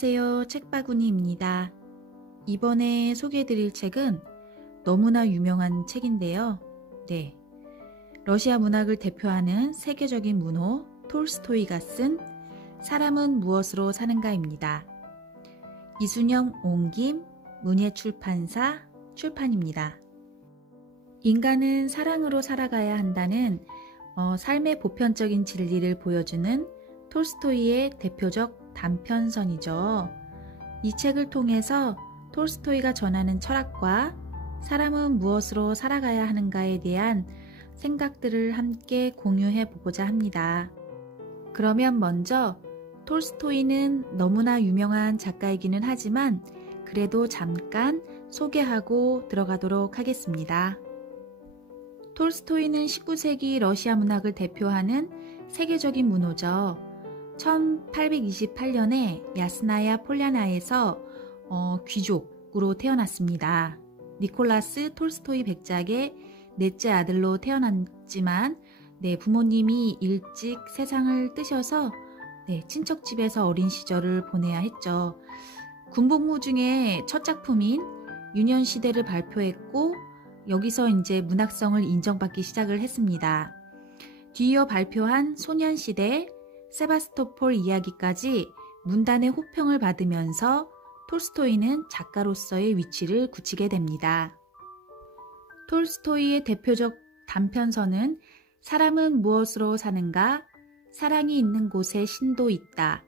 안녕하세요. 책바구니입니다. 이번에 소개해드릴 책은 너무나 유명한 책인데요. 네, 러시아 문학을 대표하는 세계적인 문호 톨스토이가 쓴 사람은 무엇으로 사는가입니다. 이순영 옹김 문예출판사 출판입니다. 인간은 사랑으로 살아가야 한다는 삶의 보편적인 진리를 보여주는 톨스토이의 대표적 단편선이죠. 이 책을 통해서 톨스토이가 전하는 철학과 사람은 무엇으로 살아가야 하는가에 대한 생각들을 함께 공유해 보고자 합니다. 그러면 먼저 톨스토이는 너무나 유명한 작가이기는 하지만 그래도 잠깐 소개하고 들어가도록 하겠습니다. 톨스토이는 19세기 러시아 문학을 대표하는 세계적인 문호죠. 1828년에 야스나야 폴리아나에서 귀족으로 태어났습니다. 니콜라스 톨스토이 백작의 넷째 아들로 태어났지만 부모님이 일찍 세상을 뜨셔서 친척집에서 어린 시절을 보내야 했죠. 군복무 중에 첫 작품인 유년시대를 발표했고 여기서 이제 문학성을 인정받기 시작을 했습니다. 뒤이어 발표한 소년시대, 세바스토폴 이야기까지 문단의 호평을 받으면서 톨스토이는 작가로서의 위치를 굳히게 됩니다. 톨스토이의 대표적 단편서는 사람은 무엇으로 사는가? 사랑이 있는 곳에 신도 있다.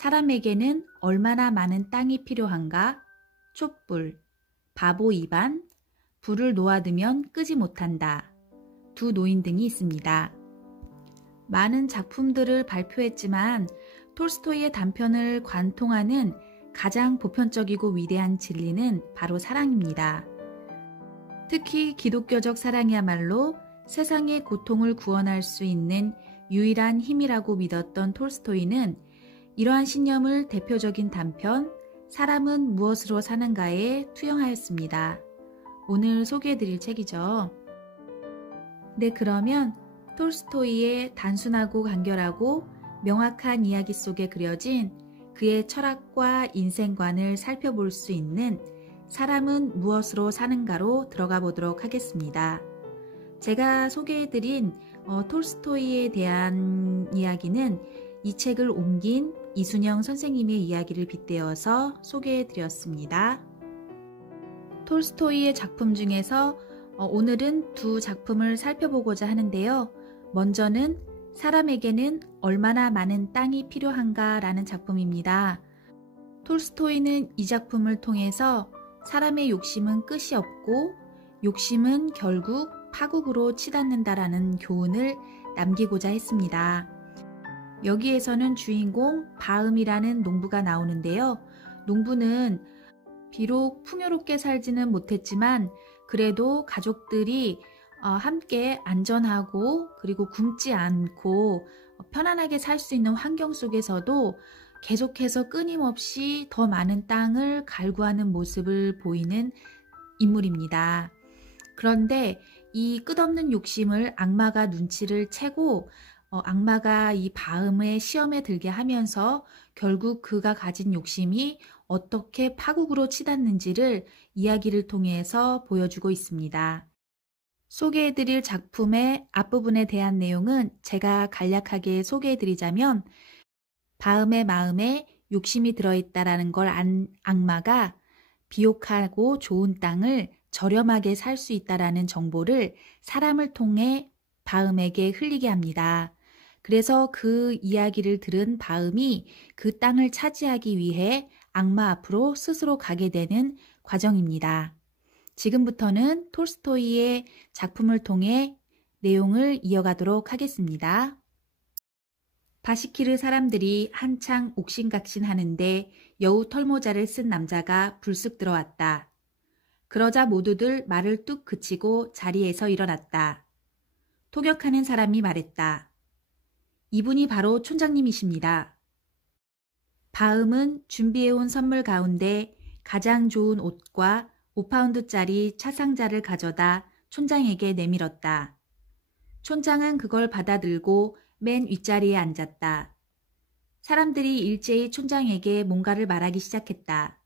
사람에게는 얼마나 많은 땅이 필요한가? 촛불, 바보 입안, 불을 놓아두면 끄지 못한다. 두 노인 등이 있습니다. 많은 작품들을 발표했지만 톨스토이의 단편을 관통하는 가장 보편적이고 위대한 진리는 바로 사랑입니다. 특히 기독교적 사랑이야말로 세상의 고통을 구원할 수 있는 유일한 힘이라고 믿었던 톨스토이는 이러한 신념을 대표적인 단편 사람은 무엇으로 사는가에 투영하였습니다. 오늘 소개해드릴 책이죠. 그러면 톨스토이의 단순하고 간결하고 명확한 이야기 속에 그려진 그의 철학과 인생관을 살펴볼 수 있는 사람은 무엇으로 사는가로 들어가 보도록 하겠습니다. 제가 소개해드린 톨스토이에 대한 이야기는 이 책을 옮긴 이순영 선생님의 이야기를 빗대어서 소개해드렸습니다. 톨스토이의 작품 중에서 오늘은 두 작품을 살펴보고자 하는데요. 먼저는 사람에게는 얼마나 많은 땅이 필요한가 라는 작품입니다. 톨스토이는 이 작품을 통해서 사람의 욕심은 끝이 없고 욕심은 결국 파국으로 치닫는다라는 교훈을 남기고자 했습니다. 여기에서는 주인공 바음이라는 농부가 나오는데요. 농부는 비록 풍요롭게 살지는 못했지만 그래도 가족들이 함께 안전하고 그리고 굶지 않고 편안하게 살 수 있는 환경 속에서도 계속해서 끊임없이 더 많은 땅을 갈구하는 모습을 보이는 인물입니다. 그런데 이 끝없는 욕심을 악마가 눈치를 채고 악마가 이 바음의 시험에 들게 하면서 결국 그가 가진 욕심이 어떻게 파국으로 치닫는지를 이야기를 통해서 보여주고 있습니다. 소개해드릴 작품의 앞부분에 대한 내용은 제가 간략하게 소개해드리자면 바음의 마음에 욕심이 들어있다라는 걸 안 악마가 비옥하고 좋은 땅을 저렴하게 살 수 있다라는 정보를 사람을 통해 바음에게 흘리게 합니다. 그래서 그 이야기를 들은 바음이 그 땅을 차지하기 위해 악마 앞으로 스스로 가게 되는 과정입니다. 지금부터는 톨스토이의 작품을 통해 내용을 이어가도록 하겠습니다. 바시키르 사람들이 한창 옥신각신하는데 여우 털모자를 쓴 남자가 불쑥 들어왔다. 그러자 모두들 말을 뚝 그치고 자리에서 일어났다. 토격하는 사람이 말했다. 이분이 바로 촌장님이십니다. 바음은 준비해온 선물 가운데 가장 좋은 옷과 5파운드짜리 차상자를 가져다 촌장에게 내밀었다. 촌장은 그걸 받아들고 맨 윗자리에 앉았다. 사람들이 일제히 촌장에게 뭔가를 말하기 시작했다.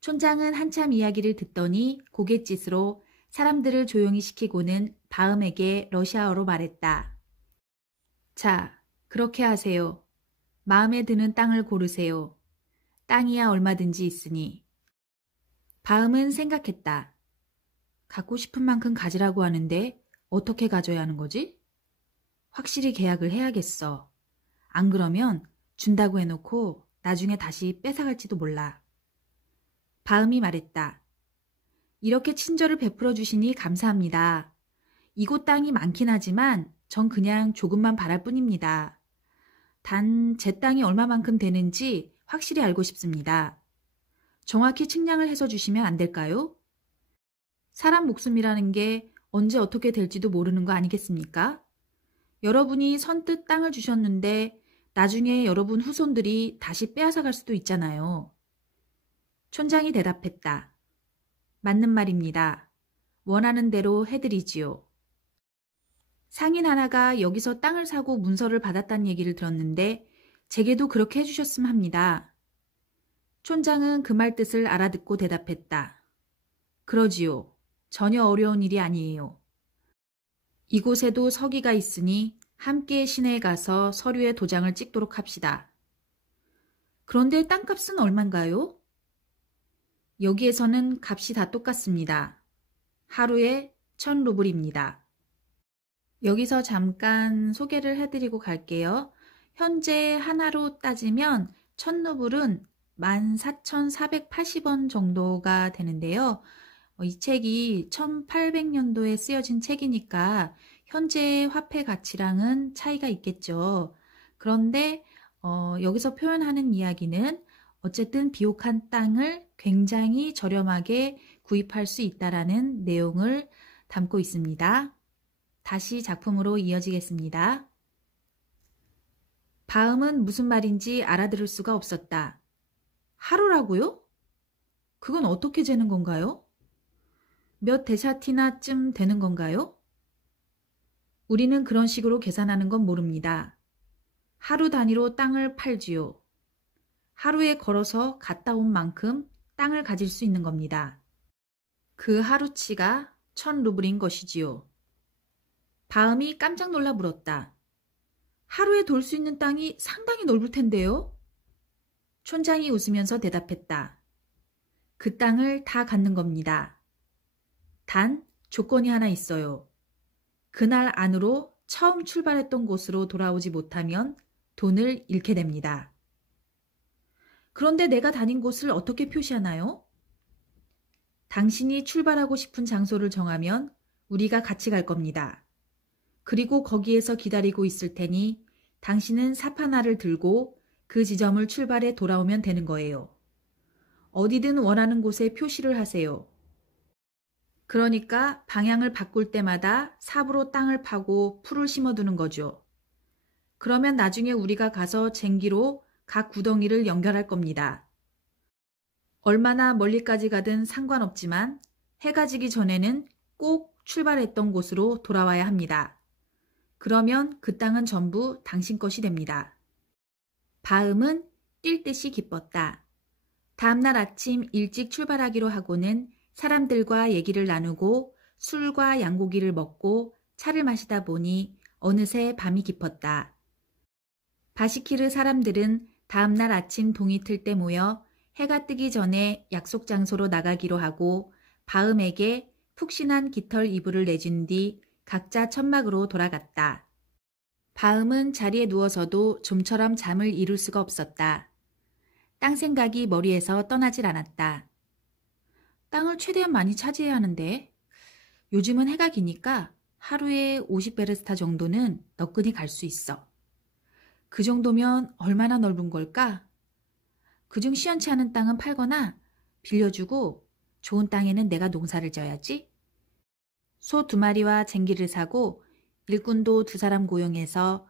촌장은 한참 이야기를 듣더니 고갯짓으로 사람들을 조용히 시키고는 바음에게 러시아어로 말했다. 자, 그렇게 하세요. 마음에 드는 땅을 고르세요. 땅이야 얼마든지 있으니. 바음은 생각했다. 갖고 싶은 만큼 가지라고 하는데 어떻게 가져야 하는 거지? 확실히 계약을 해야겠어. 안 그러면 준다고 해놓고 나중에 다시 뺏어갈지도 몰라. 바음이 말했다. 이렇게 친절을 베풀어 주시니 감사합니다. 이곳 땅이 많긴 하지만 전 그냥 조금만 바랄 뿐입니다. 단 제 땅이 얼마만큼 되는지 확실히 알고 싶습니다. 정확히 측량을 해서 주시면 안 될까요? 사람 목숨이라는 게 언제 어떻게 될지도 모르는 거 아니겠습니까? 여러분이 선뜻 땅을 주셨는데 나중에 여러분 후손들이 다시 빼앗아갈 수도 있잖아요. 촌장이 대답했다. 맞는 말입니다. 원하는 대로 해드리지요. 상인 하나가 여기서 땅을 사고 문서를 받았다는 얘기를 들었는데 제게도 그렇게 해주셨음 합니다. 촌장은 그 말 뜻을 알아듣고 대답했다. 그러지요. 전혀 어려운 일이 아니에요. 이곳에도 서기가 있으니 함께 시내에 가서 서류에 도장을 찍도록 합시다. 그런데 땅값은 얼만가요? 여기에서는 값이 다 똑같습니다. 하루에 1,000루블입니다. 여기서 잠깐 소개를 해드리고 갈게요. 현재 하나로 따지면 1,000루블은 14,480원 정도가 되는데요. 이 책이 1800년도에 쓰여진 책이니까 현재 화폐 가치랑은 차이가 있겠죠. 그런데 여기서 표현하는 이야기는 어쨌든 비옥한 땅을 굉장히 저렴하게 구입할 수 있다라는 내용을 담고 있습니다. 다시 작품으로 이어지겠습니다. 바음은 무슨 말인지 알아들을 수가 없었다. 하루라고요? 그건 어떻게 재는 건가요? 몇 데샤티나쯤 되는 건가요? 우리는 그런 식으로 계산하는 건 모릅니다. 하루 단위로 땅을 팔지요. 하루에 걸어서 갔다 온 만큼 땅을 가질 수 있는 겁니다. 그 하루치가 1,000루블인 것이지요. 바음이 깜짝 놀라 물었다. 하루에 돌 수 있는 땅이 상당히 넓을 텐데요? 촌장이 웃으면서 대답했다. 그 땅을 다 갖는 겁니다. 단 조건이 하나 있어요. 그날 안으로 처음 출발했던 곳으로 돌아오지 못하면 돈을 잃게 됩니다. 그런데 내가 다닌 곳을 어떻게 표시하나요? 당신이 출발하고 싶은 장소를 정하면 우리가 같이 갈 겁니다. 그리고 거기에서 기다리고 있을 테니 당신은 삽 하나를 들고 그 지점을 출발해 돌아오면 되는 거예요. 어디든 원하는 곳에 표시를 하세요. 그러니까 방향을 바꿀 때마다 삽으로 땅을 파고 풀을 심어두는 거죠. 그러면 나중에 우리가 가서 쟁기로 각 구덩이를 연결할 겁니다. 얼마나 멀리까지 가든 상관없지만 해가 지기 전에는 꼭 출발했던 곳으로 돌아와야 합니다. 그러면 그 땅은 전부 당신 것이 됩니다. 바음은 뛸 듯이 기뻤다. 다음날 아침 일찍 출발하기로 하고는 사람들과 얘기를 나누고 술과 양고기를 먹고 차를 마시다 보니 어느새 밤이 깊었다. 바시키르 사람들은 다음날 아침 동이 틀 때 모여 해가 뜨기 전에 약속 장소로 나가기로 하고 바음에게 푹신한 깃털 이불을 내준 뒤 각자 천막으로 돌아갔다. 바음은 자리에 누워서도 좀처럼 잠을 이룰 수가 없었다. 땅 생각이 머리에서 떠나질 않았다. 땅을 최대한 많이 차지해야 하는데 요즘은 해가 기니까 하루에 50베르스타 정도는 너끈히 갈 수 있어. 그 정도면 얼마나 넓은 걸까? 그중 시원치 않은 땅은 팔거나 빌려주고 좋은 땅에는 내가 농사를 져야지. 소 2마리와 쟁기를 사고 일꾼도 2사람 고용해서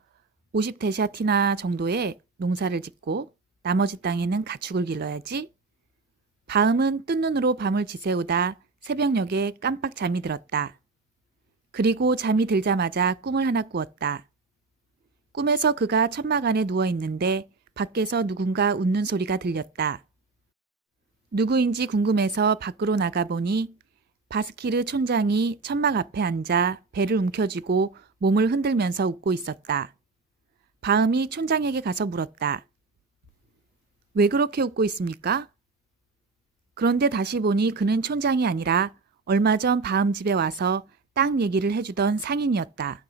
50데샤티나 정도의 농사를 짓고 나머지 땅에는 가축을 길러야지. 바음은 뜬 눈으로 밤을 지새우다 새벽녘에 깜빡 잠이 들었다. 그리고 잠이 들자마자 꿈을 하나 꾸었다. 꿈에서 그가 천막 안에 누워있는데 밖에서 누군가 웃는 소리가 들렸다. 누구인지 궁금해서 밖으로 나가보니 바스키르 촌장이 천막 앞에 앉아 배를 움켜쥐고 몸을 흔들면서 웃고 있었다. 바음이 촌장에게 가서 물었다. 왜 그렇게 웃고 있습니까? 그런데 다시 보니 그는 촌장이 아니라 얼마 전 바음 집에 와서 땅 얘기를 해주던 상인이었다.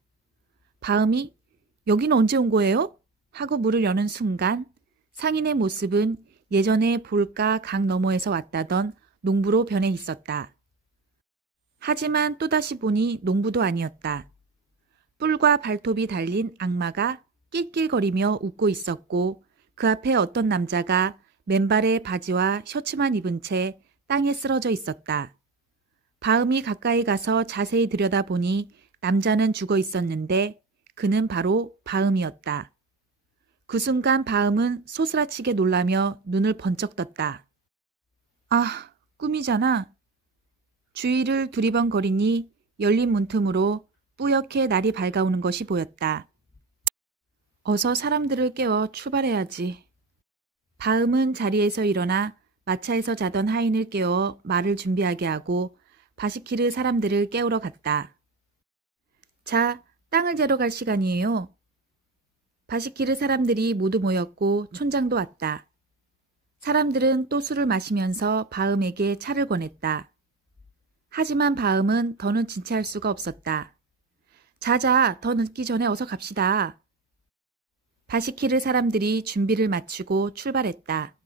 바음이 여긴 언제 온 거예요? 하고 물을 여는 순간 상인의 모습은 예전에 볼가 강 너머에서 왔다던 농부로 변해 있었다. 하지만 또다시 보니 농부도 아니었다. 뿔과 발톱이 달린 악마가 낄낄거리며 웃고 있었고 그 앞에 어떤 남자가 맨발의 바지와 셔츠만 입은 채 땅에 쓰러져 있었다. 바음이 가까이 가서 자세히 들여다보니 남자는 죽어 있었는데 그는 바로 바음이었다. 그 순간 바음은 소스라치게 놀라며 눈을 번쩍 떴다. 아, 꿈이잖아. 주위를 두리번거리니 열린 문틈으로 뿌옇게 날이 밝아오는 것이 보였다. 어서 사람들을 깨워 출발해야지. 바음은 자리에서 일어나 마차에서 자던 하인을 깨워 말을 준비하게 하고 바시키르 사람들을 깨우러 갔다. 자, 땅을 재러 갈 시간이에요. 바시키르 사람들이 모두 모였고 촌장도 왔다. 사람들은 또 술을 마시면서 바음에게 차를 권했다. 하지만 바음은 더는 진치할 수가 없었다. 자자, 더 늦기 전에 어서 갑시다. 바시키르 사람들이 준비를 마치고 출발했다.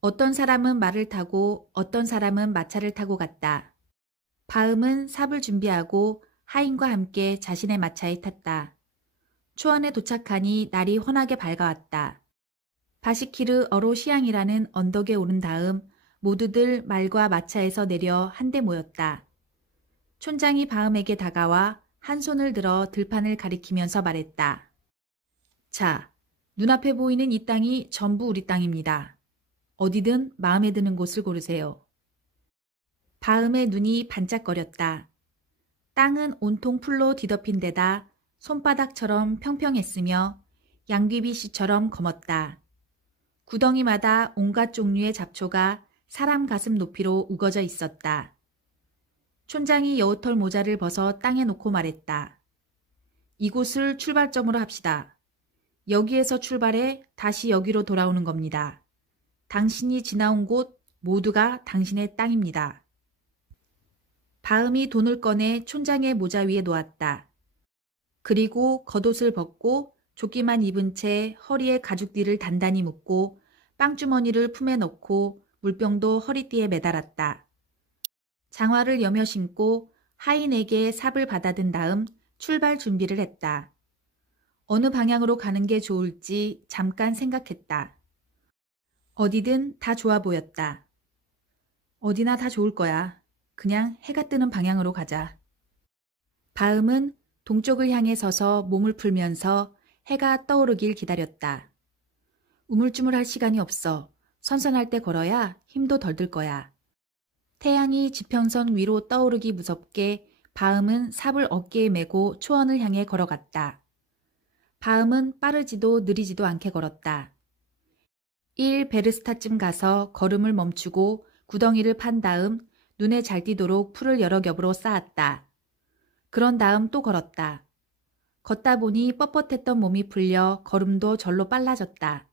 어떤 사람은 말을 타고 어떤 사람은 마차를 타고 갔다. 바음은 삽을 준비하고 하인과 함께 자신의 마차에 탔다. 초원에 도착하니 날이 환하게 밝아왔다. 바시키르 어로시앙이라는 언덕에 오른 다음 모두들 말과 마차에서 내려 한데 모였다. 촌장이 바음에게 다가와 한 손을 들어 들판을 가리키면서 말했다. 자, 눈앞에 보이는 이 땅이 전부 우리 땅입니다. 어디든 마음에 드는 곳을 고르세요. 바음의 눈이 반짝거렸다. 땅은 온통 풀로 뒤덮인 데다 손바닥처럼 평평했으며 양귀비씨처럼 검었다. 구덩이마다 온갖 종류의 잡초가 사람 가슴 높이로 우거져 있었다. 촌장이 여우털 모자를 벗어 땅에 놓고 말했다. 이곳을 출발점으로 합시다. 여기에서 출발해 다시 여기로 돌아오는 겁니다. 당신이 지나온 곳 모두가 당신의 땅입니다. 바음이 돈을 꺼내 촌장의 모자 위에 놓았다. 그리고 겉옷을 벗고 조끼만 입은 채 허리에 가죽띠를 단단히 묶고 빵주머니를 품에 넣고 물병도 허리띠에 매달았다. 장화를 여며 신고 하인에게 삽을 받아든 다음 출발 준비를 했다. 어느 방향으로 가는 게 좋을지 잠깐 생각했다. 어디든 다 좋아 보였다. 어디나 다 좋을 거야. 그냥 해가 뜨는 방향으로 가자. 바음은 동쪽을 향해 서서 몸을 풀면서 해가 떠오르길 기다렸다. 우물쭈물할 시간이 없어. 선선할 때 걸어야 힘도 덜 들 거야. 태양이 지평선 위로 떠오르기 무섭게 바음은 삽을 어깨에 메고 초원을 향해 걸어갔다. 바음은 빠르지도 느리지도 않게 걸었다. 1베르스타쯤 가서 걸음을 멈추고 구덩이를 판 다음 눈에 잘 띄도록 풀을 여러 겹으로 쌓았다. 그런 다음 또 걸었다. 걷다 보니 뻣뻣했던 몸이 풀려 걸음도 절로 빨라졌다.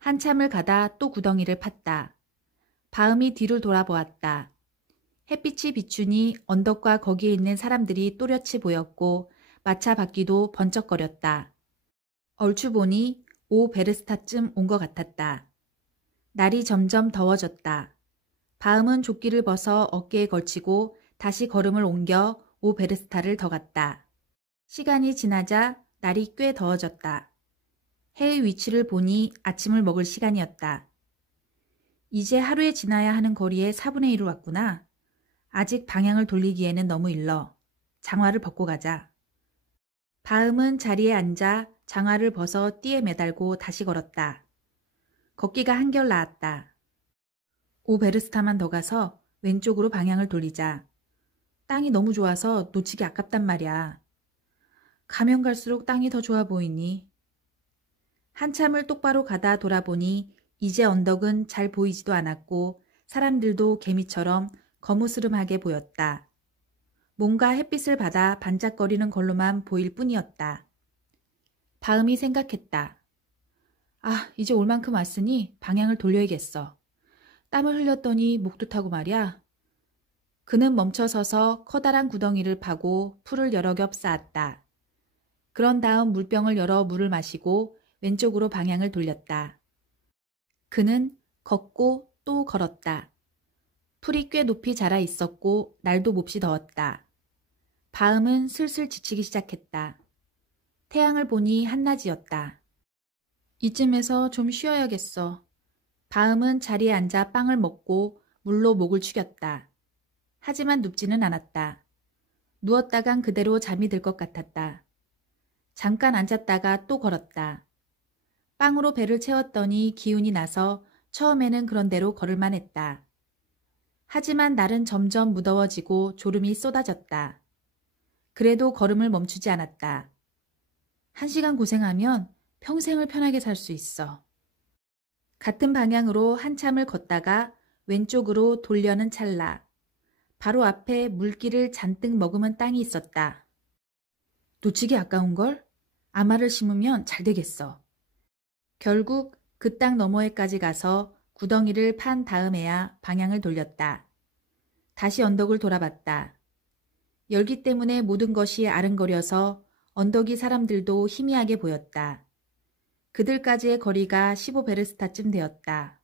한참을 가다 또 구덩이를 팠다. 바음이 뒤를 돌아보았다. 햇빛이 비추니 언덕과 거기에 있는 사람들이 또렷이 보였고 마차 바퀴도 번쩍거렸다. 얼추 보니 5베르스타쯤 온 것 같았다. 날이 점점 더워졌다. 바음은 조끼를 벗어 어깨에 걸치고 다시 걸음을 옮겨 5베르스타를 더 갔다. 시간이 지나자 날이 꽤 더워졌다. 해의 위치를 보니 아침을 먹을 시간이었다. 이제 하루에 지나야 하는 거리에 4분의 1을 왔구나. 아직 방향을 돌리기에는 너무 일러. 장화를 벗고 가자. 바음은 자리에 앉아 장화를 벗어 띠에 매달고 다시 걸었다. 걷기가 한결 나았다. 5베르스타만 더 가서 왼쪽으로 방향을 돌리자. 땅이 너무 좋아서 놓치기 아깝단 말이야. 가면 갈수록 땅이 더 좋아 보이니. 한참을 똑바로 가다 돌아보니 이제 언덕은 잘 보이지도 않았고 사람들도 개미처럼 거무스름하게 보였다. 뭔가 햇빛을 받아 반짝거리는 걸로만 보일 뿐이었다. 바음이 생각했다. 아, 이제 올 만큼 왔으니 방향을 돌려야겠어. 땀을 흘렸더니 목도 타고 말이야. 그는 멈춰서서 커다란 구덩이를 파고 풀을 여러 겹 쌓았다. 그런 다음 물병을 열어 물을 마시고 왼쪽으로 방향을 돌렸다. 그는 걷고 또 걸었다. 풀이 꽤 높이 자라 있었고 날도 몹시 더웠다. 바음은 슬슬 지치기 시작했다. 태양을 보니 한낮이었다. 이쯤에서 좀 쉬어야겠어. 바음은 자리에 앉아 빵을 먹고 물로 목을 축였다. 하지만 눕지는 않았다. 누웠다간 그대로 잠이 들 것 같았다. 잠깐 앉았다가 또 걸었다. 빵으로 배를 채웠더니 기운이 나서 처음에는 그런 대로 걸을만 했다. 하지만 날은 점점 무더워지고 졸음이 쏟아졌다. 그래도 걸음을 멈추지 않았다. 1시간 고생하면 평생을 편하게 살 수 있어. 같은 방향으로 한참을 걷다가 왼쪽으로 돌려는 찰나. 바로 앞에 물기를 잔뜩 머금은 땅이 있었다. 놓치기 아까운걸? 아마를 심으면 잘 되겠어. 결국 그 땅 너머에까지 가서 구덩이를 판 다음에야 방향을 돌렸다. 다시 언덕을 돌아봤다. 열기 때문에 모든 것이 아른거려서 언덕이 사람들도 희미하게 보였다. 그들까지의 거리가 15베르스타쯤 되었다.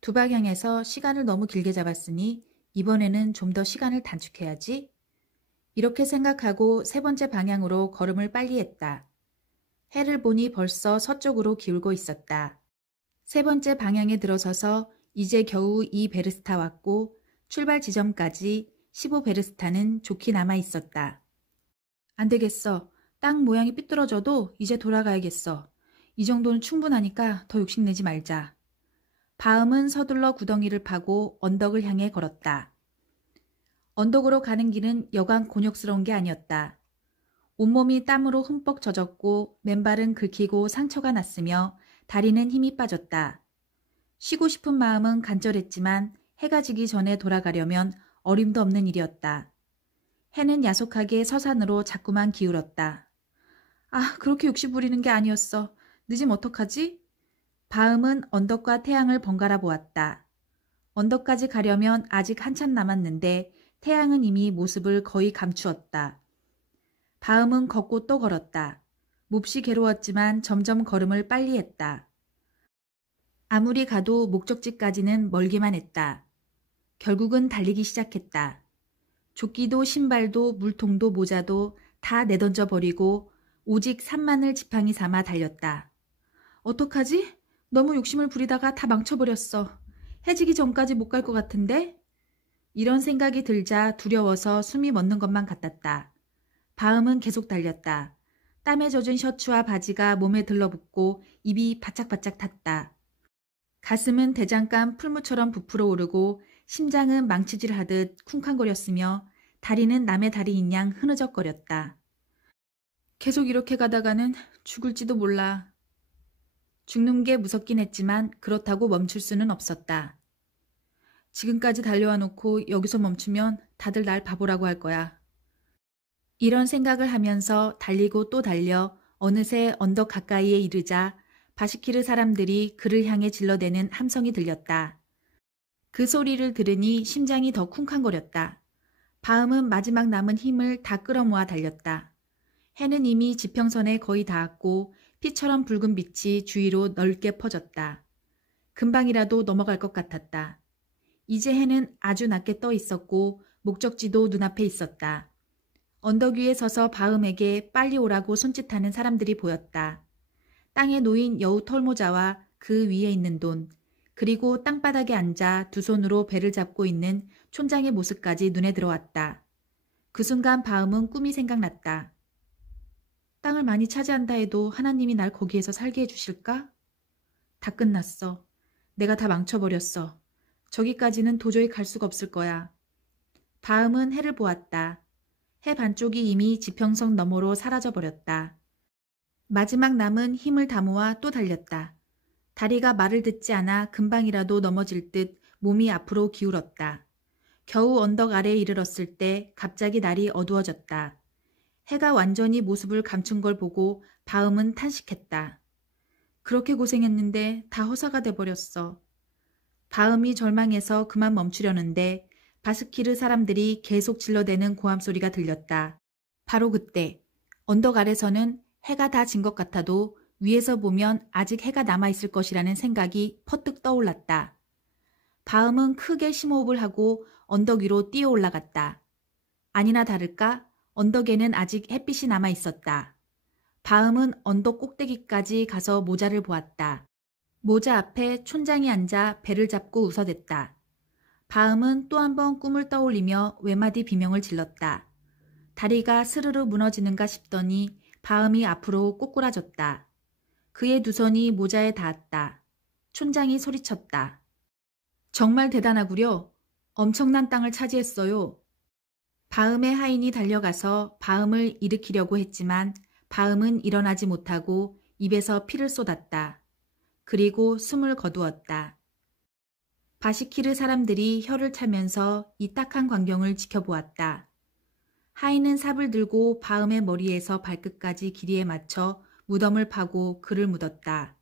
두 방향에서 시간을 너무 길게 잡았으니 이번에는 좀 더 시간을 단축해야지. 이렇게 생각하고 세 번째 방향으로 걸음을 빨리 했다. 해를 보니 벌써 서쪽으로 기울고 있었다. 세 번째 방향에 들어서서 이제 겨우 2베르스타 왔고 출발 지점까지 15베르스타는 좋게 남아 있었다. 안 되겠어. 땅 모양이 삐뚤어져도 이제 돌아가야겠어. 이 정도는 충분하니까 더 욕심내지 말자. 바음은 서둘러 구덩이를 파고 언덕을 향해 걸었다. 언덕으로 가는 길은 여간 곤욕스러운 게 아니었다. 온몸이 땀으로 흠뻑 젖었고 맨발은 긁히고 상처가 났으며 다리는 힘이 빠졌다. 쉬고 싶은 마음은 간절했지만 해가 지기 전에 돌아가려면 어림도 없는 일이었다. 해는 야속하게 서산으로 자꾸만 기울었다. 아, 그렇게 욕심 부리는 게 아니었어. 늦으면 어떡하지? 바음은 언덕과 태양을 번갈아 보았다. 언덕까지 가려면 아직 한참 남았는데 태양은 이미 모습을 거의 감추었다. 바음은 걷고 또 걸었다. 몹시 괴로웠지만 점점 걸음을 빨리 했다. 아무리 가도 목적지까지는 멀기만 했다. 결국은 달리기 시작했다. 조끼도 신발도 물통도 모자도 다 내던져 버리고 오직 산만을 지팡이 삼아 달렸다. 어떡하지? 너무 욕심을 부리다가 다 망쳐버렸어. 해지기 전까지 못 갈 것 같은데? 이런 생각이 들자 두려워서 숨이 멎는 것만 같았다. 바음은 계속 달렸다. 땀에 젖은 셔츠와 바지가 몸에 들러붙고 입이 바짝바짝 탔다. 가슴은 대장간 풀무처럼 부풀어 오르고 심장은 망치질하듯 쿵쾅거렸으며 다리는 남의 다리인 양 흐느적거렸다. 계속 이렇게 가다가는 죽을지도 몰라. 죽는 게 무섭긴 했지만 그렇다고 멈출 수는 없었다. 지금까지 달려와 놓고 여기서 멈추면 다들 날 바보라고 할 거야. 이런 생각을 하면서 달리고 또 달려 어느새 언덕 가까이에 이르자 바시키르 사람들이 그를 향해 질러대는 함성이 들렸다. 그 소리를 들으니 심장이 더 쿵쾅거렸다. 바음은 마지막 남은 힘을 다 끌어모아 달렸다. 해는 이미 지평선에 거의 닿았고 피처럼 붉은 빛이 주위로 넓게 퍼졌다. 금방이라도 넘어갈 것 같았다. 이제 해는 아주 낮게 떠 있었고 목적지도 눈앞에 있었다. 언덕 위에 서서 바음에게 빨리 오라고 손짓하는 사람들이 보였다. 땅에 놓인 여우 털모자와 그 위에 있는 돈, 그리고 땅바닥에 앉아 두 손으로 배를 잡고 있는 촌장의 모습까지 눈에 들어왔다. 그 순간 바음은 꿈이 생각났다. 땅을 많이 차지한다 해도 하나님이 날 거기에서 살게 해주실까? 다 끝났어. 내가 다 망쳐버렸어. 저기까지는 도저히 갈 수가 없을 거야. 바음은 해를 보았다. 해 반쪽이 이미 지평선 너머로 사라져버렸다. 마지막 남은 힘을 다 모아 또 달렸다. 다리가 말을 듣지 않아 금방이라도 넘어질 듯 몸이 앞으로 기울었다. 겨우 언덕 아래에 이르렀을 때 갑자기 날이 어두워졌다. 해가 완전히 모습을 감춘 걸 보고 바음은 탄식했다. 그렇게 고생했는데 다 허사가 돼버렸어. 바음이 절망해서 그만 멈추려는데 바스키르 사람들이 계속 질러대는 고함 소리가 들렸다. 바로 그때 언덕 아래서는 해가 다 진 것 같아도 위에서 보면 아직 해가 남아있을 것이라는 생각이 퍼뜩 떠올랐다. 바음은 크게 심호흡을 하고 언덕 위로 뛰어 올라갔다. 아니나 다를까 언덕에는 아직 햇빛이 남아있었다. 바음은 언덕 꼭대기까지 가서 모자를 보았다. 모자 앞에 촌장이 앉아 배를 잡고 웃어댔다. 바음은 또 한 번 꿈을 떠올리며 외마디 비명을 질렀다. 다리가 스르르 무너지는가 싶더니 바음이 앞으로 꼬꾸라졌다. 그의 두 손이 모자에 닿았다. 촌장이 소리쳤다. 정말 대단하구려. 엄청난 땅을 차지했어요. 바음의 하인이 달려가서 바음을 일으키려고 했지만 바음은 일어나지 못하고 입에서 피를 쏟았다. 그리고 숨을 거두었다. 바시키르 사람들이 혀를 차면서 이 딱한 광경을 지켜보았다. 하인은 삽을 들고 바음의 머리에서 발끝까지 길이에 맞춰 무덤을 파고 그를 묻었다.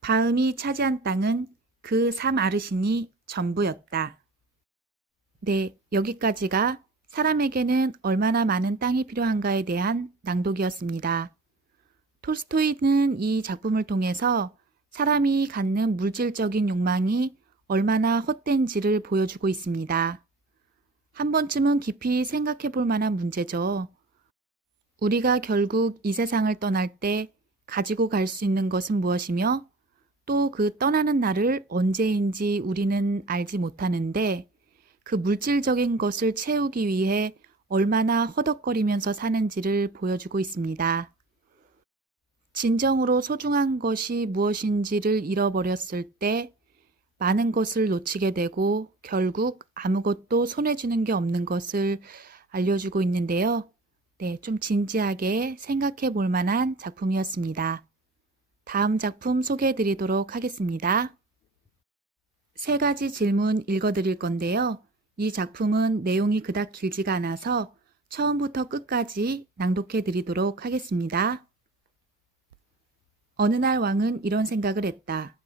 바음이 차지한 땅은 그 삼 아르신이 전부였다. 네, 여기까지가 사람에게는 얼마나 많은 땅이 필요한가에 대한 낭독이었습니다. 톨스토이는 이 작품을 통해서 사람이 갖는 물질적인 욕망이 얼마나 헛된지를 보여주고 있습니다. 한 번쯤은 깊이 생각해 볼 만한 문제죠. 우리가 결국 이 세상을 떠날 때 가지고 갈 수 있는 것은 무엇이며 또 그 떠나는 날을 언제인지 우리는 알지 못하는데 그 물질적인 것을 채우기 위해 얼마나 허덕거리면서 사는지를 보여주고 있습니다. 진정으로 소중한 것이 무엇인지를 잃어버렸을 때 많은 것을 놓치게 되고 결국 아무것도 손에 쥐는 게 없는 것을 알려주고 있는데요. 네, 좀 진지하게 생각해 볼 만한 작품이었습니다. 다음 작품 소개해 드리도록 하겠습니다. 세 가지 질문 읽어 드릴 건데요. 이 작품은 내용이 그닥 길지가 않아서 처음부터 끝까지 낭독해 드리도록 하겠습니다. 어느 날 왕은 이런 생각을 했다.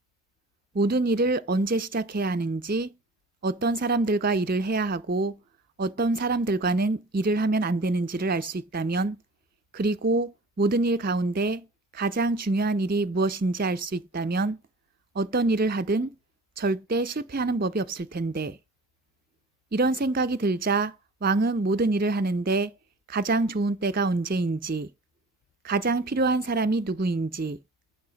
모든 일을 언제 시작해야 하는지, 어떤 사람들과 일을 해야 하고 어떤 사람들과는 일을 하면 안 되는지를 알 수 있다면, 그리고 모든 일 가운데 가장 중요한 일이 무엇인지 알 수 있다면 어떤 일을 하든 절대 실패하는 법이 없을 텐데. 이런 생각이 들자 왕은 모든 일을 하는데 가장 좋은 때가 언제인지, 가장 필요한 사람이 누구인지,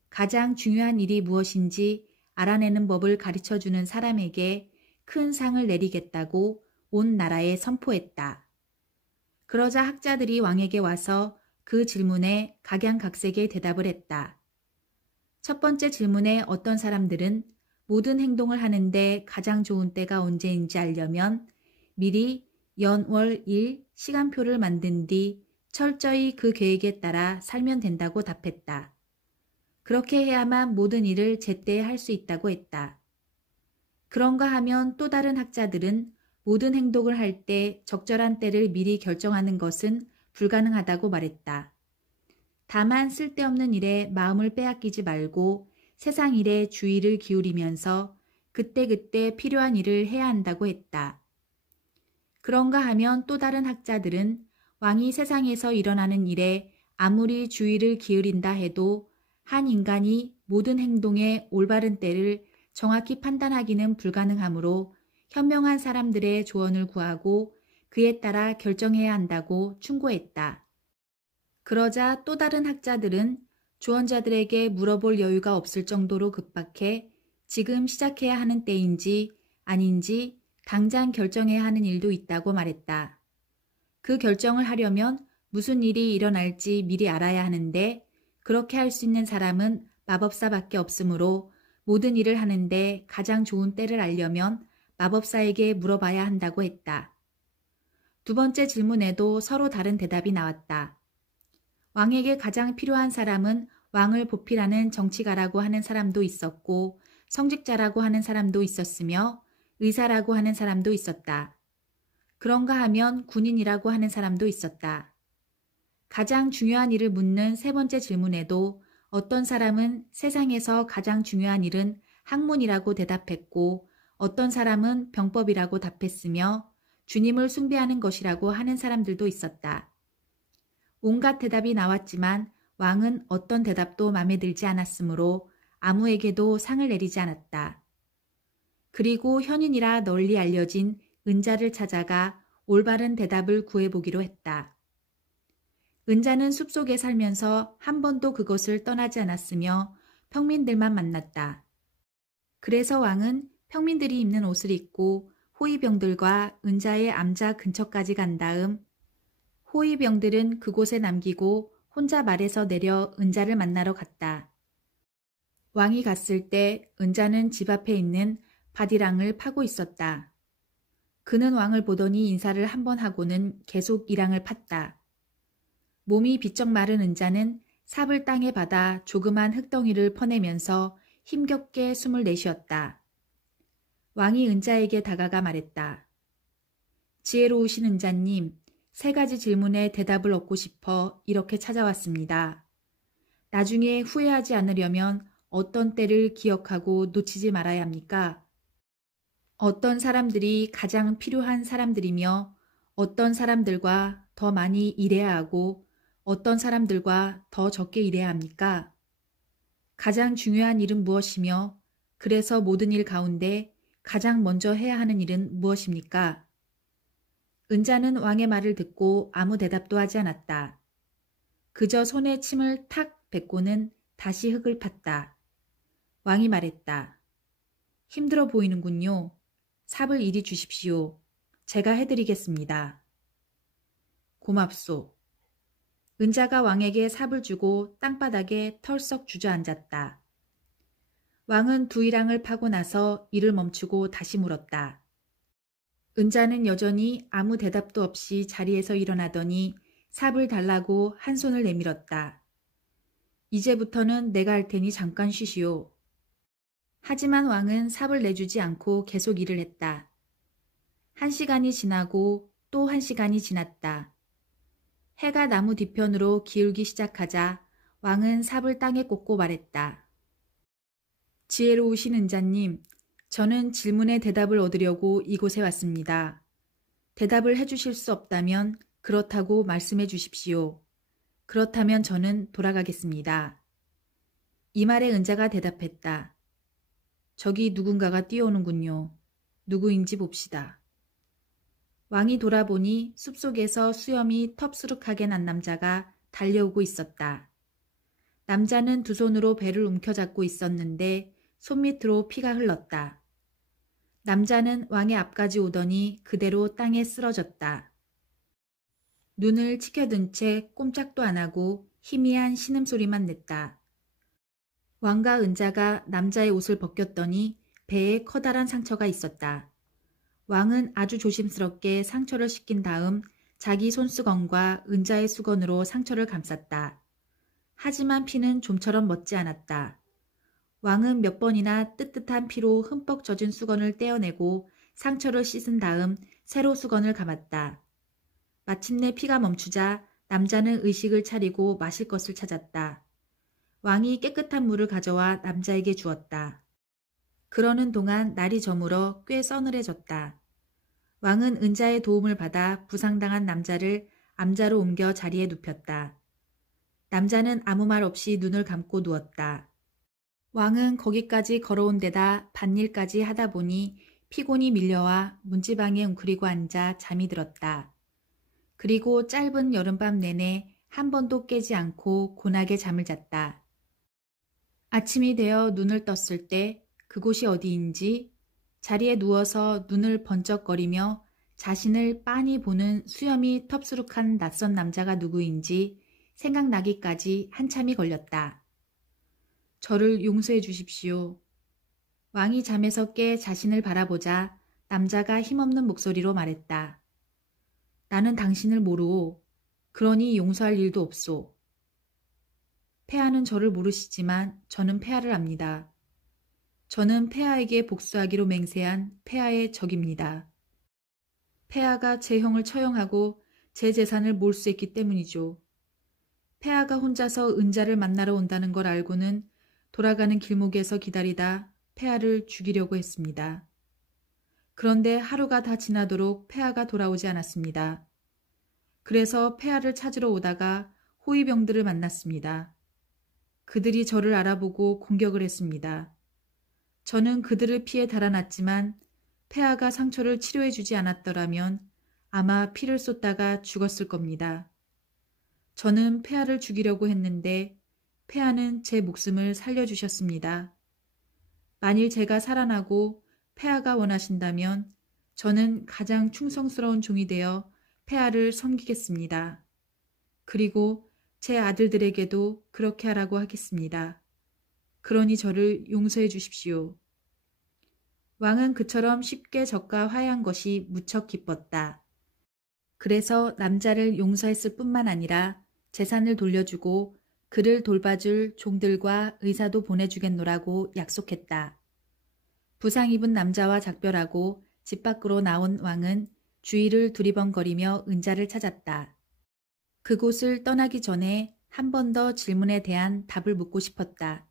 가장 중요한 일이 무엇인지 알아내는 법을 가르쳐주는 사람에게 큰 상을 내리겠다고 온 나라에 선포했다. 그러자 학자들이 왕에게 와서 그 질문에 각양각색의 대답을 했다. 첫 번째 질문에 어떤 사람들은 모든 행동을 하는데 가장 좋은 때가 언제인지 알려면 미리 연, 월, 일 시간표를 만든 뒤 철저히 그 계획에 따라 살면 된다고 답했다. 그렇게 해야만 모든 일을 제때 할 수 있다고 했다. 그런가 하면 또 다른 학자들은 모든 행동을 할 때 적절한 때를 미리 결정하는 것은 불가능하다고 말했다. 다만 쓸데없는 일에 마음을 빼앗기지 말고 세상 일에 주의를 기울이면서 그때그때 필요한 일을 해야 한다고 했다. 그런가 하면 또 다른 학자들은 왕이 세상에서 일어나는 일에 아무리 주의를 기울인다 해도 한 인간이 모든 행동의 올바른 때를 정확히 판단하기는 불가능하므로 현명한 사람들의 조언을 구하고 그에 따라 결정해야 한다고 충고했다. 그러자 또 다른 학자들은 조언자들에게 물어볼 여유가 없을 정도로 급박해 지금 시작해야 하는 때인지 아닌지 당장 결정해야 하는 일도 있다고 말했다. 그 결정을 하려면 무슨 일이 일어날지 미리 알아야 하는데 그렇게 할 수 있는 사람은 마법사밖에 없으므로 모든 일을 하는데 가장 좋은 때를 알려면 마법사에게 물어봐야 한다고 했다. 두 번째 질문에도 서로 다른 대답이 나왔다. 왕에게 가장 필요한 사람은 왕을 보필하는 정치가라고 하는 사람도 있었고 성직자라고 하는 사람도 있었으며 의사라고 하는 사람도 있었다. 그런가 하면 군인이라고 하는 사람도 있었다. 가장 중요한 일을 묻는 세 번째 질문에도 어떤 사람은 세상에서 가장 중요한 일은 학문이라고 대답했고 어떤 사람은 병법이라고 답했으며 주님을 숭배하는 것이라고 하는 사람들도 있었다. 온갖 대답이 나왔지만 왕은 어떤 대답도 마음에 들지 않았으므로 아무에게도 상을 내리지 않았다. 그리고 현인이라 널리 알려진 은자를 찾아가 올바른 대답을 구해보기로 했다. 은자는 숲속에 살면서 한 번도 그것을 떠나지 않았으며 평민들만 만났다. 그래서 왕은 평민들이 입는 옷을 입고 호위병들과 은자의 암자 근처까지 간 다음 호위병들은 그곳에 남기고 혼자 말에서 내려 은자를 만나러 갔다. 왕이 갔을 때 은자는 집 앞에 있는 밭이랑을 파고 있었다. 그는 왕을 보더니 인사를 한번 하고는 계속 이랑을 팠다. 몸이 비쩍 마른 은자는 삽을 땅에 받아 조그만 흙덩이를 퍼내면서 힘겹게 숨을 내쉬었다. 왕이 은자에게 다가가 말했다. 지혜로우신 은자님, 3가지 질문에 대답을 얻고 싶어 이렇게 찾아왔습니다. 나중에 후회하지 않으려면 어떤 때를 기억하고 놓치지 말아야 합니까? 어떤 사람들이 가장 필요한 사람들이며 어떤 사람들과 더 많이 일해야 하고 어떤 사람들과 더 적게 일해야 합니까? 가장 중요한 일은 무엇이며 그래서 모든 일 가운데 가장 먼저 해야 하는 일은 무엇입니까? 은자는 왕의 말을 듣고 아무 대답도 하지 않았다. 그저 손에 침을 탁 뱉고는 다시 흙을 팠다. 왕이 말했다. 힘들어 보이는군요. 삽을 이리 주십시오. 제가 해드리겠습니다. 고맙소. 은자가 왕에게 삽을 주고 땅바닥에 털썩 주저앉았다. 왕은 두이랑을 파고 나서 일을 멈추고 다시 물었다. 은자는 여전히 아무 대답도 없이 자리에서 일어나더니 삽을 달라고 한 손을 내밀었다. 이제부터는 내가 할 테니 잠깐 쉬시오. 하지만 왕은 삽을 내주지 않고 계속 일을 했다. 1시간이 지나고 또 1시간이 지났다. 해가 나무 뒤편으로 기울기 시작하자 왕은 삽을 땅에 꽂고 말했다. 지혜로우신 은자님, 저는 질문에 대답을 얻으려고 이곳에 왔습니다. 대답을 해주실 수 없다면 그렇다고 말씀해 주십시오. 그렇다면 저는 돌아가겠습니다. 이 말에 은자가 대답했다. 저기 누군가가 뛰어오는군요. 누구인지 봅시다. 왕이 돌아보니 숲속에서 수염이 텁수룩하게 난 남자가 달려오고 있었다. 남자는 두 손으로 배를 움켜잡고 있었는데 손밑으로 피가 흘렀다. 남자는 왕의 앞까지 오더니 그대로 땅에 쓰러졌다. 눈을 치켜든 채 꼼짝도 안 하고 희미한 신음소리만 냈다. 왕과 은자가 남자의 옷을 벗겼더니 배에 커다란 상처가 있었다. 왕은 아주 조심스럽게 상처를 씻긴 다음 자기 손수건과 은자의 수건으로 상처를 감쌌다. 하지만 피는 좀처럼 멎지 않았다. 왕은 몇 번이나 뜨뜻한 피로 흠뻑 젖은 수건을 떼어내고 상처를 씻은 다음 새로 수건을 감았다. 마침내 피가 멈추자 남자는 의식을 차리고 마실 것을 찾았다. 왕이 깨끗한 물을 가져와 남자에게 주었다. 그러는 동안 날이 저물어 꽤 서늘해졌다. 왕은 은자의 도움을 받아 부상당한 남자를 암자로 옮겨 자리에 눕혔다. 남자는 아무 말 없이 눈을 감고 누웠다. 왕은 거기까지 걸어온 데다 밭일까지 하다 보니 피곤이 밀려와 문지방에 웅크리고 앉아 잠이 들었다. 그리고 짧은 여름밤 내내 한 번도 깨지 않고 곤하게 잠을 잤다. 아침이 되어 눈을 떴을 때 그곳이 어디인지 자리에 누워서 눈을 번쩍거리며 자신을 빤히 보는 수염이 텁수룩한 낯선 남자가 누구인지 생각나기까지 한참이 걸렸다. 저를 용서해 주십시오. 왕이 잠에서 깨 자신을 바라보자 남자가 힘없는 목소리로 말했다. 나는 당신을 모르오. 그러니 용서할 일도 없소. 폐하는 저를 모르시지만 저는 폐하를 압니다. 저는 폐하에게 복수하기로 맹세한 폐하의 적입니다. 폐하가 제 형을 처형하고 제 재산을 몰수했기 때문이죠. 폐하가 혼자서 은자를 만나러 온다는 걸 알고는 돌아가는 길목에서 기다리다 폐하를 죽이려고 했습니다. 그런데 하루가 다 지나도록 폐하가 돌아오지 않았습니다. 그래서 폐하를 찾으러 오다가 호위병들을 만났습니다. 그들이 저를 알아보고 공격을 했습니다. 저는 그들을 피해 달아났지만 폐하가 상처를 치료해주지 않았더라면 아마 피를 쏟다가 죽었을 겁니다. 저는 폐하를 죽이려고 했는데 폐하는 제 목숨을 살려주셨습니다. 만일 제가 살아나고 폐하가 원하신다면 저는 가장 충성스러운 종이 되어 폐하를 섬기겠습니다. 그리고 제 아들들에게도 그렇게 하라고 하겠습니다. 그러니 저를 용서해 주십시오. 왕은 그처럼 쉽게 적과 화해한 것이 무척 기뻤다. 그래서 남자를 용서했을 뿐만 아니라 재산을 돌려주고 그를 돌봐줄 종들과 의사도 보내주겠노라고 약속했다. 부상 입은 남자와 작별하고 집 밖으로 나온 왕은 주위를 두리번거리며 은자를 찾았다. 그곳을 떠나기 전에 한 번 더 질문에 대한 답을 묻고 싶었다.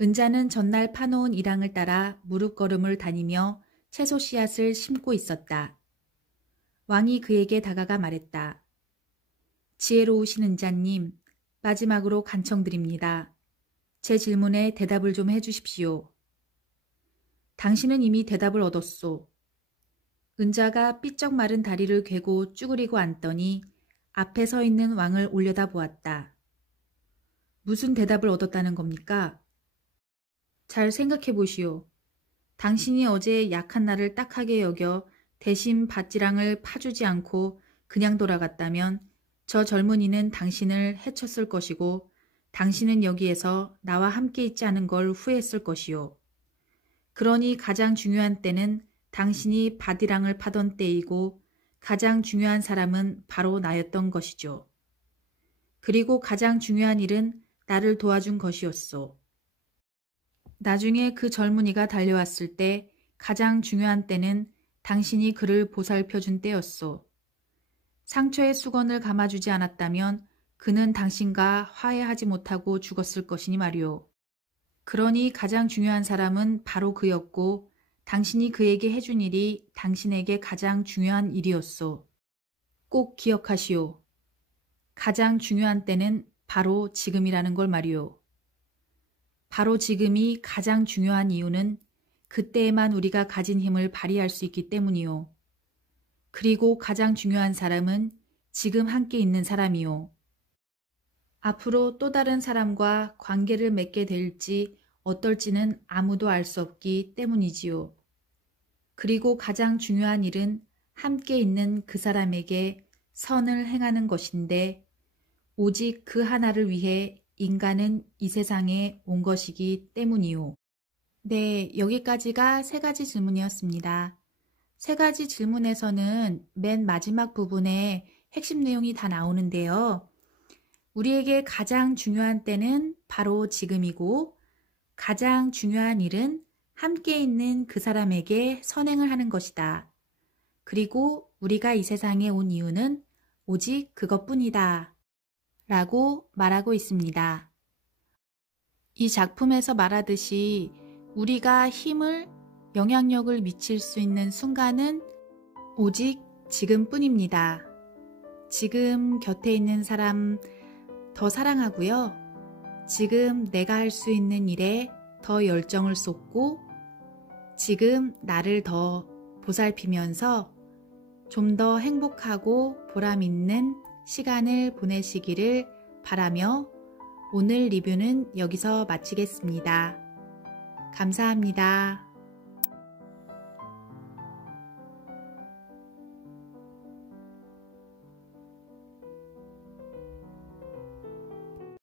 은자는 전날 파놓은 이랑을 따라 무릎걸음을 다니며 채소 씨앗을 심고 있었다. 왕이 그에게 다가가 말했다. 지혜로우신 은자님, 마지막으로 간청드립니다. 제 질문에 대답을 좀 해주십시오. 당신은 이미 대답을 얻었소. 은자가 삐쩍 마른 다리를 괴고 쭈그리고 앉더니 앞에 서 있는 왕을 올려다보았다. 무슨 대답을 얻었다는 겁니까? 잘 생각해 보시오. 당신이 어제 약한 나를 딱하게 여겨 대신 밭지랑을 파주지 않고 그냥 돌아갔다면 저 젊은이는 당신을 해쳤을 것이고 당신은 여기에서 나와 함께 있지 않은 걸 후회했을 것이오. 그러니 가장 중요한 때는 당신이 밭이랑을 파던 때이고 가장 중요한 사람은 바로 나였던 것이죠. 그리고 가장 중요한 일은 나를 도와준 것이었소. 나중에 그 젊은이가 달려왔을 때 가장 중요한 때는 당신이 그를 보살펴준 때였소. 상처의 수건을 감아주지 않았다면 그는 당신과 화해하지 못하고 죽었을 것이니 말이오. 그러니 가장 중요한 사람은 바로 그였고 당신이 그에게 해준 일이 당신에게 가장 중요한 일이었소. 꼭 기억하시오. 가장 중요한 때는 바로 지금이라는 걸 말이오. 바로 지금이 가장 중요한 이유는 그때에만 우리가 가진 힘을 발휘할 수 있기 때문이오. 그리고 가장 중요한 사람은 지금 함께 있는 사람이오. 앞으로 또 다른 사람과 관계를 맺게 될지 어떨지는 아무도 알 수 없기 때문이지요. 그리고 가장 중요한 일은 함께 있는 그 사람에게 선을 행하는 것인데 오직 그 하나를 위해 인간은 이 세상에 온 것이기 때문이요. 네, 여기까지가 3가지 질문이었습니다. 3가지 질문에서는 맨 마지막 부분에 핵심 내용이 다 나오는데요. 우리에게 가장 중요한 때는 바로 지금이고 가장 중요한 일은 함께 있는 그 사람에게 선행을 하는 것이다. 그리고 우리가 이 세상에 온 이유는 오직 그것뿐이다. 라고 말하고 있습니다. 이 작품에서 말하듯이 우리가 힘을, 영향력을 미칠 수 있는 순간은 오직 지금뿐입니다. 지금 곁에 있는 사람 더 사랑하고요. 지금 내가 할 수 있는 일에 더 열정을 쏟고 지금 나를 더 보살피면서 좀 더 행복하고 보람 있는 시간을 보내시기를 바라며 오늘 리뷰는 여기서 마치겠습니다. 감사합니다.